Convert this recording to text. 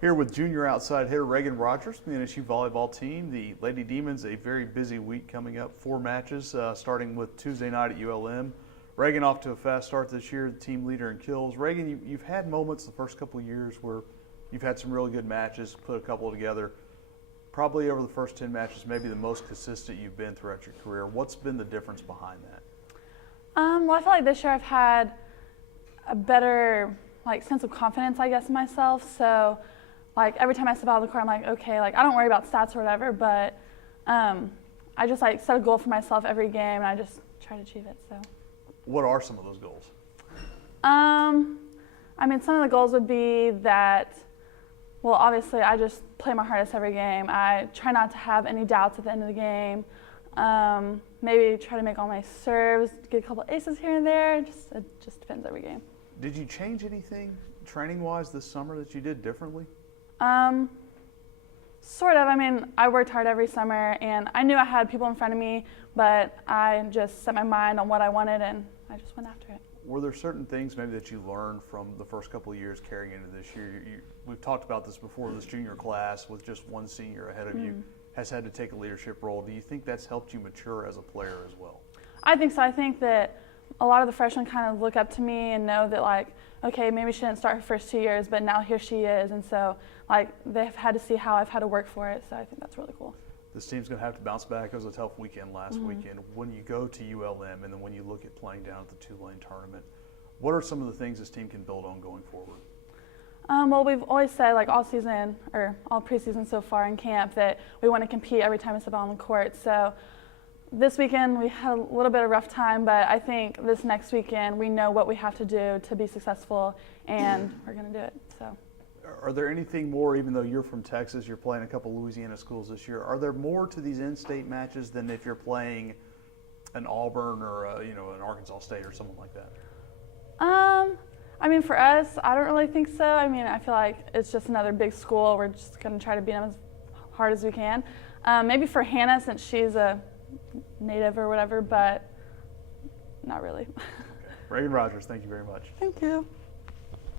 Here with junior outside hitter Reagan Rogers from the NSU volleyball team. The Lady Demons, a very busy week coming up. 4 matches, starting with Tuesday night at ULM. Reagan off to a fast start this year, the team leader in kills. Reagan, you've had moments the first couple of years where you've had some really good matches, put a couple together. Probably over the first 10 matches, maybe the most consistent you've been throughout your career. What's been the difference behind that? Well, I feel like this year I've had a better sense of confidence, I guess, in myself. So every time I step out of the court, I'm like, okay, I don't worry about stats or whatever, but I just set a goal for myself every game, and I just try to achieve it. So. What are some of those goals? I mean, some of the goals would be that, well, obviously, I just play my hardest every game. I try not to have any doubts at the end of the game. Maybe try to make all my serves, get a couple aces here and there. It just depends every game. Did you change anything training-wise this summer that you did differently? Sort of. I mean, I worked hard every summer, and I knew I had people in front of me, but I just set my mind on what I wanted, and I just went after it. Were there certain things maybe that you learned from the first couple of years carrying into this year? We've talked about this before, this junior class with just one senior ahead of you has had to take a leadership role. Do you think that's helped you mature as a player as well? I think so. I think that a lot of the freshmen kind of look up to me and know that, okay, maybe she didn't start her first 2 years, but now here she is. And so, they've had to see how I've had to work for it. So I think that's really cool. This team's going to have to bounce back. It was a tough weekend last weekend. When you go to ULM and then when you look at playing down at the Tulane tournament, what are some of the things this team can build on going forward? Well, we've always said, all season or all preseason so far in camp, that we want to compete every time we step out on the court. So this weekend we had a little bit of a rough time, but I think this next weekend we know what we have to do to be successful, and we're going to do it. So. Are there anything more, even though you're from Texas, you're playing a couple Louisiana schools this year, are there more to these in-state matches than if you're playing an Auburn or an Arkansas State or someone like that? I mean, for us, I don't really think so. I mean, I feel like it's just another big school. We're just going to try to beat them as hard as we can. Maybe for Hannah, since she's a native or whatever, but not really. Okay. Reagan Rogers, thank you very much. Thank you.